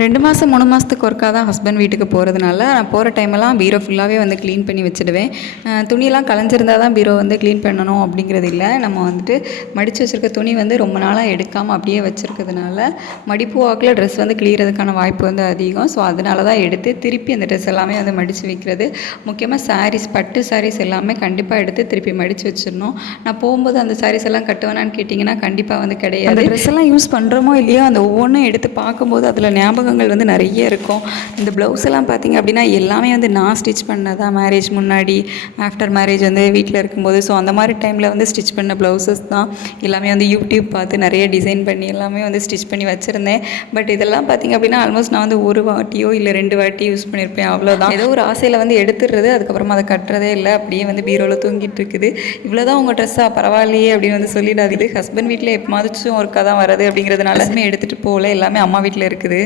2 மாதம் 3 மாதத்துக்கு ஒருக்கா தான் ஹஸ்பண்ட் வீட்டுக்கு போகிறதுனால நான் போகிற டைமெல்லாம் பீரோ ஃபுல்லாகவே வந்து க்ளீன் பண்ணி வச்சுடுவேன். துணியெல்லாம் கலைஞ்சிருந்தா தான் பீரோ வந்து க்ளீன் பண்ணணும் அப்படிங்கிறது இல்லை. நம்ம வந்துட்டு மடித்து வச்சுருக்க துணி வந்து ரொம்ப நாளாக எடுக்காமல் அப்படியே வச்சுருக்கிறதுனால மடிப்பு வாக்கில் ட்ரெஸ் வந்து கிழியறதுக்கான வாய்ப்பு வந்து அதிகம். ஸோ அதனால தான் எடுத்து திருப்பி அந்த ட்ரெஸ் எல்லாமே வந்து மடித்து வைக்கிறது. முக்கியமாக சாரீஸ், பட்டு சாரீஸ் எல்லாமே கண்டிப்பாக எடுத்து திருப்பி மடித்து வச்சிடணும். நான் போகும்போது அந்த சாரீஸ் எல்லாம் கட்டுவேனான்னு கேட்டிங்கன்னா கண்டிப்பாக வந்து கிடையாது. அந்த ட்ரெஸ் எல்லாம் யூஸ் பண்ணுறோமோ இல்லையோ அந்த ஒவ்வொன்றும் எடுத்து பார்க்கும்போது அதில் ஞாபகங்கள் வந்து நிறைய இருக்கும். இந்த ப்ளவுஸ் எல்லாம் பார்த்திங்க அப்படின்னா எல்லாமே வந்து நான் ஸ்டிச் பண்ணதான். மேரேஜ் முன்னாடி, ஆஃப்டர் மேரேஜ் வந்து வீட்டில் இருக்கும்போது, ஸோ அந்த மாதிரி டைமில் வந்து ஸ்டிச் பண்ண ப்ளவுசஸ் தான் எல்லாமே வந்து யூடியூப் பார்த்து நிறைய டிசைன் பண்ணி எல்லாமே வந்து ஸ்டிச் பண்ணி வச்சுருந்தேன். பட் இதெல்லாம் பார்த்திங்க அப்படின்னா ஆல்மோஸ்ட் நான் வந்து ஒரு வாட்டியோ இல்லை 2 வாட்டி யூஸ் பண்ணியிருப்பேன், அவ்வளோதான். ஏதோ ஒரு ஆசையில் வந்து எடுத்துடுறது, அதுக்கப்புறமா அதை கட்டுறதே இல்லை, அப்படியே வந்து பீரோவில் தூங்கிட்டு இருக்குது. இவ்வளோதான் உங்கள் ட்ரெஸ்ஸாக, பரவாயில்லையே அப்படின்னு வந்து சொல்லிடாது. ஹஸ்பண்ட் வீட்டில் எப்போமாச்சும் ஒருக்கா தான் வரது அப்படிங்கிறதுனால எடுத்துகிட்டு போகல, எல்லாமே அம்மா வீட்டில் இருக்குது.